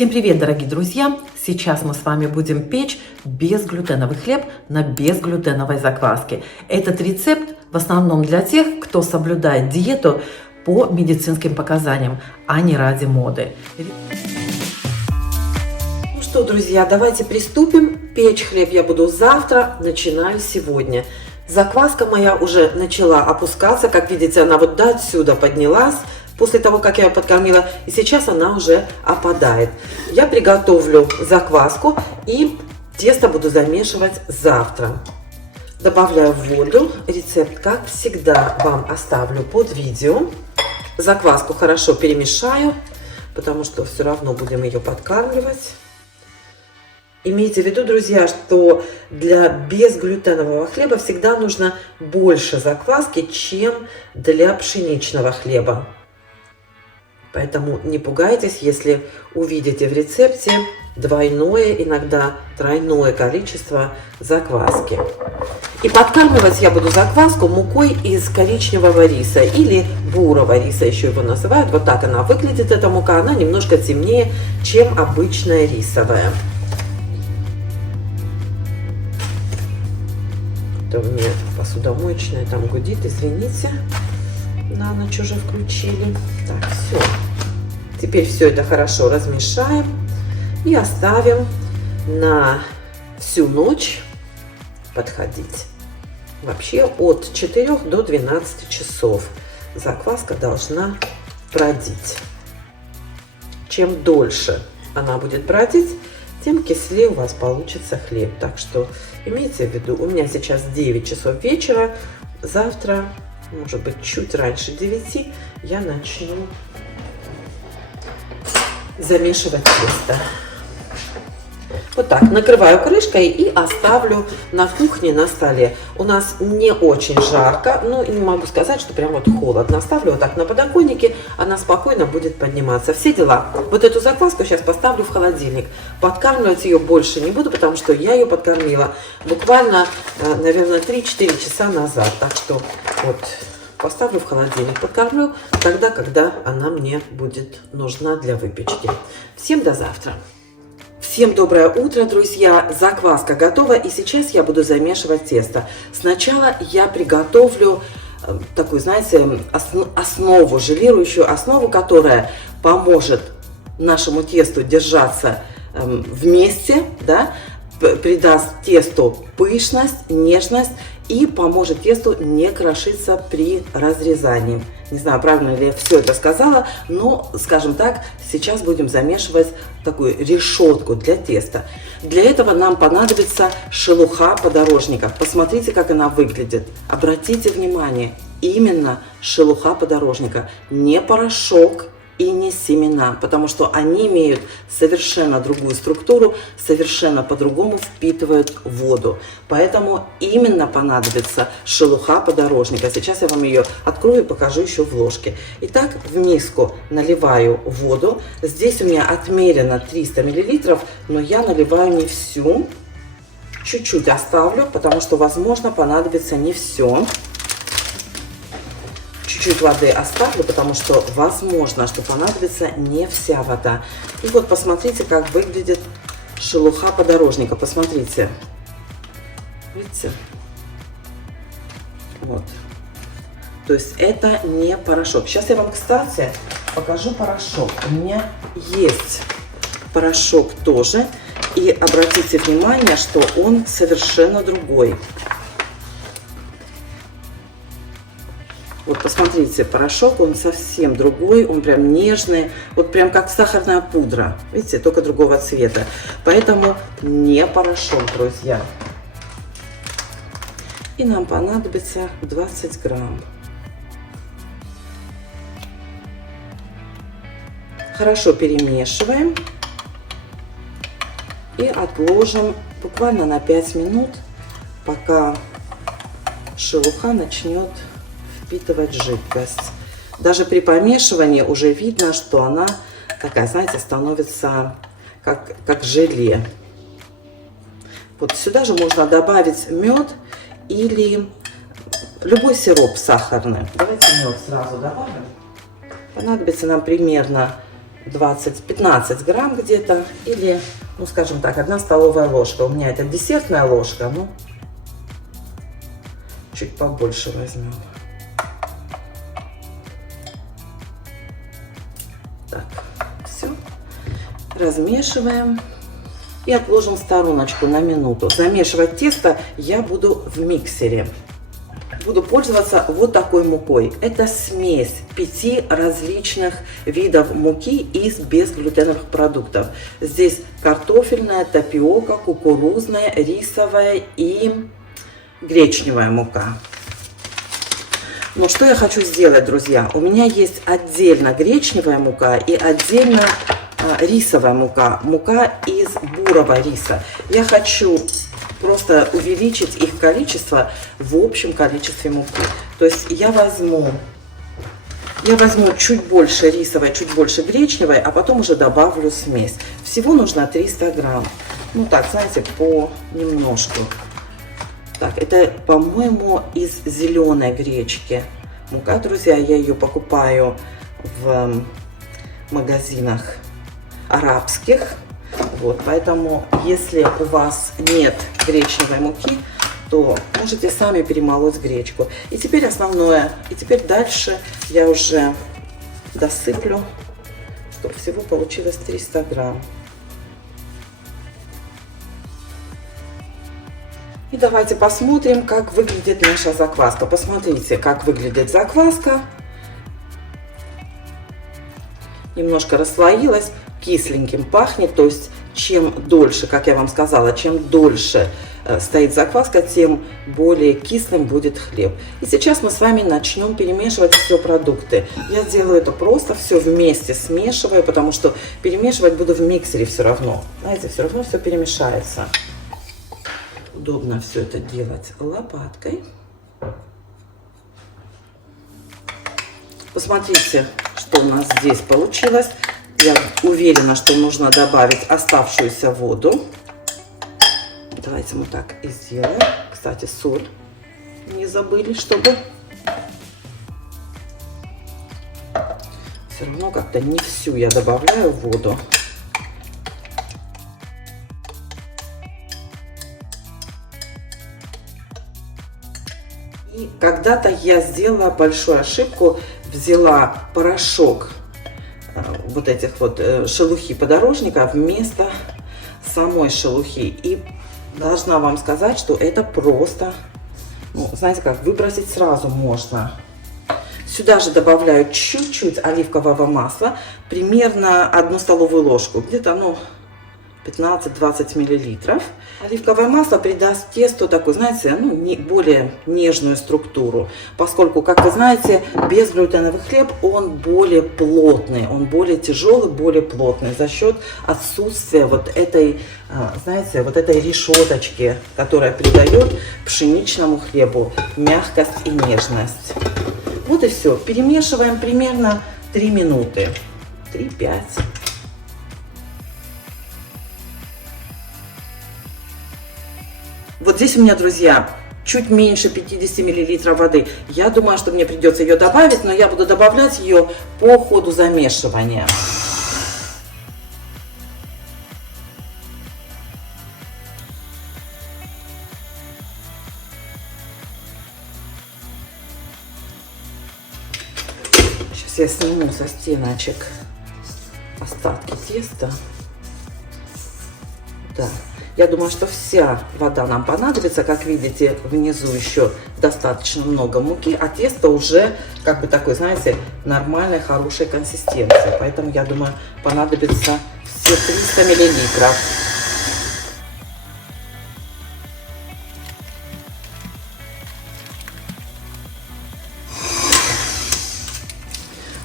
Всем привет, дорогие друзья! Сейчас мы с вами будем печь безглютеновый хлеб на безглютеновой закваске. Этот рецепт в основном для тех, кто соблюдает диету по медицинским показаниям, а не ради моды. Ну что, друзья, давайте приступим. Печь хлеб я буду завтра, начинаю сегодня. Закваска моя уже начала опускаться, как видите, она вот до отсюда поднялась. После того, как я ее подкормила, и сейчас она уже опадает. Я приготовлю закваску и тесто буду замешивать завтра. Добавляю воду. Рецепт, как всегда, вам оставлю под видео. Закваску хорошо перемешаю, потому что все равно будем ее подкармливать. Имейте в виду, друзья, что для безглютенового хлеба всегда нужно больше закваски, чем для пшеничного хлеба. Поэтому не пугайтесь, если увидите в рецепте двойное, иногда тройное количество закваски. И подкармливать я буду закваску мукой из коричневого риса или бурого риса, еще его называют. Вот так она выглядит, эта мука. Она немножко темнее, чем обычная рисовая. Это у меня посудомоечная там гудит, извините. На ночь уже включили. Так, все. Теперь все это хорошо размешаем и оставим на всю ночь подходить. Вообще от 4 до 12 часов закваска должна бродить. Чем дольше она будет бродить, тем кислее у вас получится хлеб. Так что имейте в виду, у меня сейчас 9 часов вечера, завтра, может быть, чуть раньше 9, я начну замешивать тесто. Вот так, накрываю крышкой и оставлю на кухне на столе. У нас не очень жарко, но и не могу сказать, что прям вот холодно. Оставлю вот так на подоконнике, она спокойно будет подниматься. Все дела. Вот эту закваску сейчас поставлю в холодильник. Подкармливать ее больше не буду, потому что я ее подкормила буквально, наверное, 3-4 часа назад. Так что вот поставлю в холодильник, подкормлю тогда, когда она мне будет нужна для выпечки. Всем до завтра! Всем доброе утро, друзья! Закваска готова, и сейчас я буду замешивать тесто. Сначала я приготовлю такую, знаете, основу, желирующую основу, которая поможет нашему тесту держаться вместе, да, придаст тесту пышность, нежность и поможет тесту не крошиться при разрезании. Не знаю, правильно ли я все это сказала, но, скажем так, сейчас будем замешивать такую решетку для теста. Для этого нам понадобится шелуха подорожника. Посмотрите, как она выглядит. Обратите внимание, именно шелуха подорожника, не порошок и не семена, потому что они имеют совершенно другую структуру, совершенно по-другому впитывают воду. Поэтому именно понадобится шелуха подорожника. Сейчас я вам ее открою и покажу еще в ложке. Итак, в миску наливаю воду. Здесь у меня отмерено 300 мл, но я наливаю не всю. Чуть-чуть оставлю, потому что, возможно, понадобится не все. Чуть-чуть воды оставлю, потому что возможно, что понадобится не вся вода. И вот посмотрите, как выглядит шелуха подорожника. Посмотрите. Видите? Вот. То есть это не порошок. Сейчас я вам, кстати, покажу порошок. У меня есть порошок тоже. И обратите внимание, что он совершенно другой. Вот посмотрите, порошок, он совсем другой, он прям нежный, вот прям как сахарная пудра, видите, только другого цвета. Поэтому не порошок, друзья. И нам понадобится 20 грамм. Хорошо перемешиваем и отложим буквально на 5 минут, пока шелуха начнет впитывать жидкость. Даже при помешивании уже видно, что она такая, знаете, становится как желе. Вот сюда же можно добавить мед или любой сироп сахарный. Давайте мед сразу добавим. Понадобится нам примерно 20-15 грамм где-то, или, ну скажем так, 1 столовая ложка. У меня это десертная ложка, ну чуть побольше возьмем. Так, все. Размешиваем и отложим в стороночку на минуту. Замешивать тесто я буду в миксере. Буду пользоваться вот такой мукой. Это смесь 5 различных видов муки из безглютеновых продуктов. Здесь картофельная, тапиока, кукурузная, рисовая и гречневая мука. Но что я хочу сделать, друзья? У меня есть отдельно гречневая мука и отдельно рисовая мука. Мука из бурого риса. Я хочу просто увеличить их количество в общем количестве муки. То есть я возьму чуть больше рисовой, чуть больше гречневой, а потом уже добавлю смесь. Всего нужно 300 грамм. Ну так, знаете, по немножку. Так, это, по-моему, из зеленой гречки мука, друзья. Я ее покупаю в магазинах арабских. Вот, поэтому, если у вас нет гречневой муки, то можете сами перемолоть гречку. И теперь основное, и теперь дальше я уже досыплю, чтобы всего получилось 300 грамм. И давайте посмотрим, как выглядит наша закваска. Посмотрите, как выглядит закваска. Немножко расслоилась, кисленьким пахнет. То есть, чем дольше, как я вам сказала, чем дольше стоит закваска, тем более кислым будет хлеб. И сейчас мы с вами начнем перемешивать все продукты. Я делаю это просто все вместе смешиваю, потому что перемешивать буду в миксере все равно. Знаете, все равно все перемешается. Удобно все это делать лопаткой. Посмотрите, что у нас здесь получилось. Я уверена, что нужно добавить оставшуюся воду. Давайте мы так и сделаем. Кстати, соль не забыли, чтобы все равно как-то не всю я добавляю воду. И когда-то я сделала большую ошибку, взяла порошок вот этих вот шелухи подорожника вместо самой шелухи. И должна вам сказать, что это просто, ну, знаете как, выбросить сразу можно. Сюда же добавляю чуть-чуть оливкового масла, примерно 1 столовую ложку, где-то, ну, 15-20 миллилитров. Оливковое масло придаст тесту такую, знаете, ну, более нежную структуру, поскольку, как вы знаете, безглютеновый хлеб, он более плотный, он более тяжелый, более плотный за счет отсутствия вот этой, знаете, вот этой решеточки, которая придает пшеничному хлебу мягкость и нежность. Вот и все. Перемешиваем примерно 3 минуты, 3-5. Вот здесь у меня, друзья, чуть меньше 50 мл воды. Я думаю, что мне придется ее добавить, но я буду добавлять ее по ходу замешивания. Сейчас я сниму со стеночек остатки теста. Да. Я думаю, что вся вода нам понадобится. Как видите, внизу еще достаточно много муки, а тесто уже как бы такой, знаете, нормальной, хорошей консистенции. Поэтому, я думаю, понадобится все 300 миллилитров.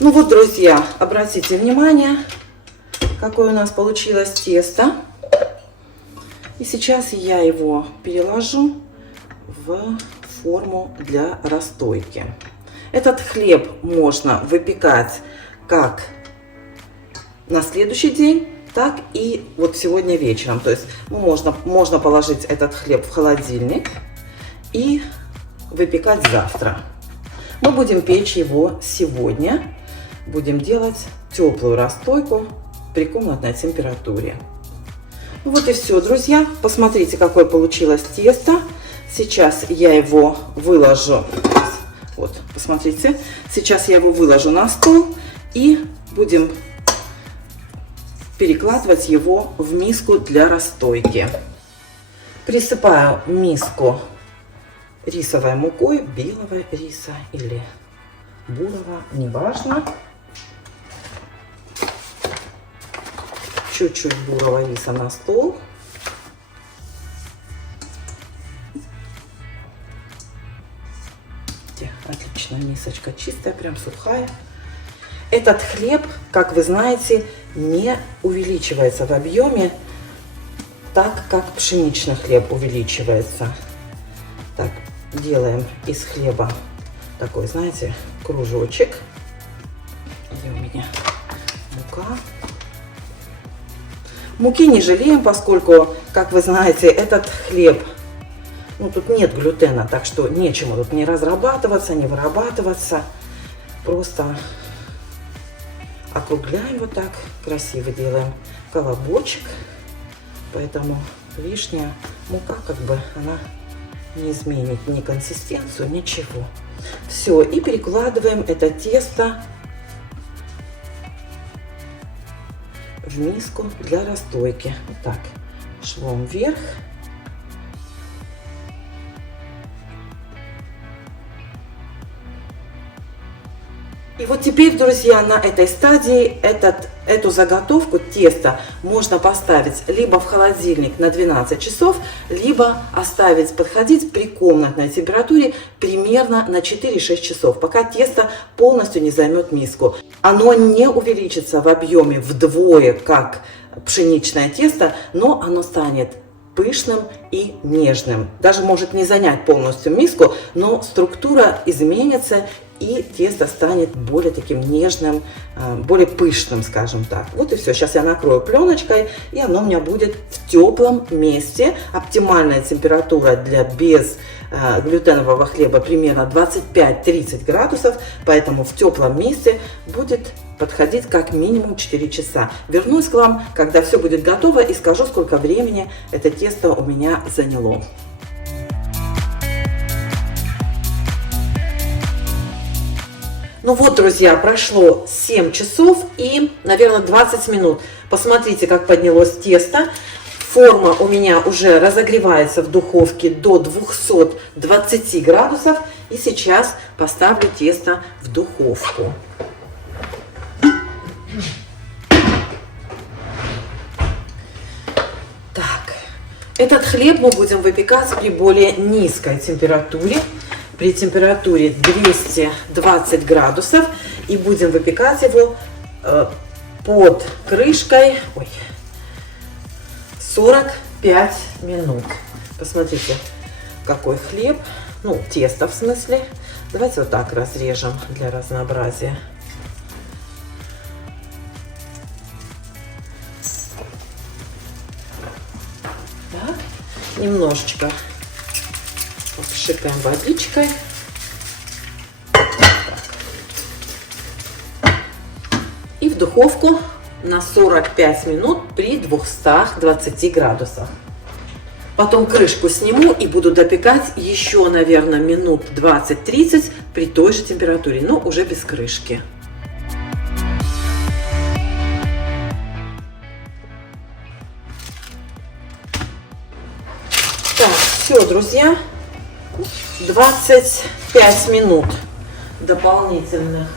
Ну вот, друзья, обратите внимание, какое у нас получилось тесто. И сейчас я его переложу в форму для расстойки. Этот хлеб можно выпекать как на следующий день, так и вот сегодня вечером. То есть можно положить этот хлеб в холодильник и выпекать завтра. Мы будем печь его сегодня. Будем делать теплую расстойку при комнатной температуре. Вот и все, друзья. Посмотрите, какое получилось тесто. Сейчас я его выложу. Вот, посмотрите. Сейчас я его выложу на стол и будем перекладывать его в миску для расстойки. Присыпаю миску рисовой мукой, белого риса или бурого, неважно. Чуть-чуть бурого риса на стол. Отлично, мисочка чистая, прям сухая. Этот хлеб, как вы знаете, не увеличивается в объеме так, как пшеничный хлеб увеличивается. Так, делаем из хлеба такой, знаете, кружочек. Где у меня мука? Муки не жалеем, поскольку, как вы знаете, этот хлеб, ну, тут нет глютена, так что нечему тут не разрабатываться, не вырабатываться. Просто округляем вот так, красиво делаем колобочек. Поэтому лишняя мука, как бы, она не изменит ни консистенцию, ничего. Все, и перекладываем это тесто в миску для расстойки. Вот так, швом вверх. И вот теперь, друзья, на этой стадии эту заготовку теста можно поставить либо в холодильник на 12 часов, либо оставить подходить при комнатной температуре примерно на 4-6 часов, пока тесто полностью не займет миску. Оно не увеличится в объеме вдвое, как пшеничное тесто, но оно станет пышным и нежным. Даже может не занять полностью миску, но структура изменится, и тесто станет более таким нежным, более пышным, скажем так. Вот и все. Сейчас я накрою пленочкой, и оно у меня будет в теплом месте. Оптимальная температура для безглютенового хлеба примерно 25-30 градусов, поэтому в теплом месте будет подходить как минимум 4 часа. Вернусь к вам, когда все будет готово, и скажу, сколько времени это тесто у меня заняло. Ну вот, друзья, прошло 7 часов и, наверное, 20 минут. Посмотрите, как поднялось тесто. Форма у меня уже разогревается в духовке до 220 градусов. И сейчас поставлю тесто в духовку. Так, этот хлеб мы будем выпекать при более низкой температуре. При температуре 220 градусов, и будем выпекать его под крышкой 45 минут. Посмотрите, какой хлеб, ну, тесто в смысле. Давайте вот так разрежем для разнообразия. Так, немножечко пшикаем водичкой. И в духовку на 45 минут при 220 градусах. Потом крышку сниму и буду допекать еще, наверное, минут 20-30 при той же температуре, но уже без крышки. Так, все, друзья. 25 минут дополнительных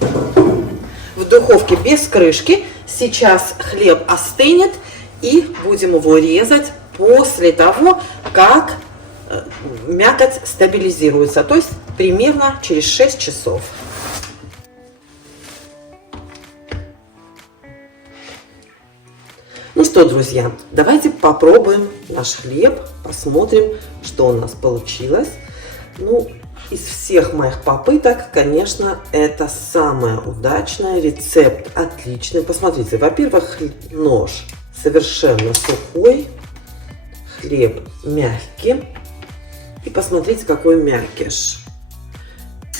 в духовке без крышки. Сейчас хлеб остынет, и будем его резать после того, как мякоть стабилизируется, то есть примерно через 6 часов. Ну что, друзья, давайте попробуем наш хлеб, посмотрим, что у нас получилось. Ну, из всех моих попыток, конечно, это самое удачное, рецепт отличный. Посмотрите, во-первых, нож совершенно сухой, хлеб мягкий. И посмотрите, какой мякиш.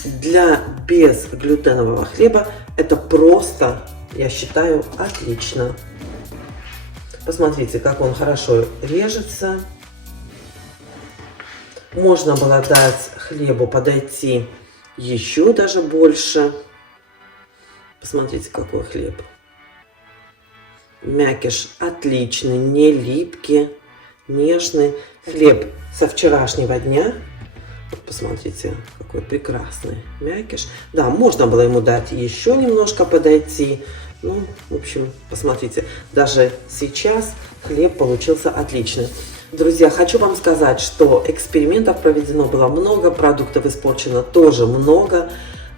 Для безглютенового хлеба это просто я считаю, отлично. Посмотрите, как он хорошо режется. Можно было дать хлебу подойти еще даже больше. Посмотрите, какой хлеб. Мякиш отличный, не липкий, нежный. Хлеб со вчерашнего дня. Вот посмотрите, какой прекрасный мякиш. Да, можно было ему дать еще немножко подойти. Ну, в общем, посмотрите, даже сейчас хлеб получился отличный. Друзья, хочу вам сказать, что экспериментов проведено было много, продуктов испорчено тоже много.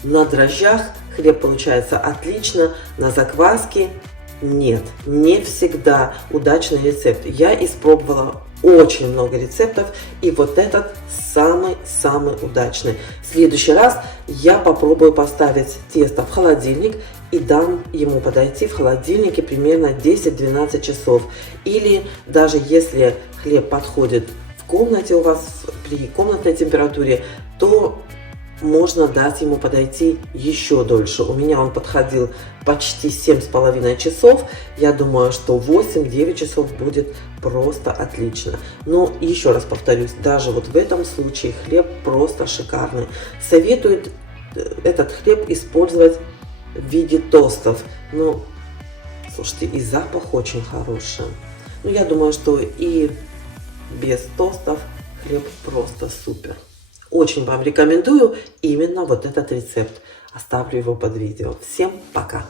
На дрожжах хлеб получается отлично, на закваске нет. Не всегда удачный рецепт. Я испробовала очень много рецептов, и вот этот самый-самый удачный. В следующий раз я попробую поставить тесто в холодильник и дам ему подойти в холодильнике примерно 10-12 часов. Или даже если хлеб подходит в комнате у вас при комнатной температуре, то можно дать ему подойти еще дольше. У меня он подходил почти 7,5 часов. Я думаю, что 8-9 часов будет просто отлично. Но еще раз повторюсь, даже вот в этом случае хлеб просто шикарный. Советуют этот хлеб использовать в виде тостов. Ну, слушайте, и запах очень хороший. Ну, я думаю, что и без тостов хлеб просто супер. Очень вам рекомендую именно вот этот рецепт. Оставлю его под видео. Всем пока!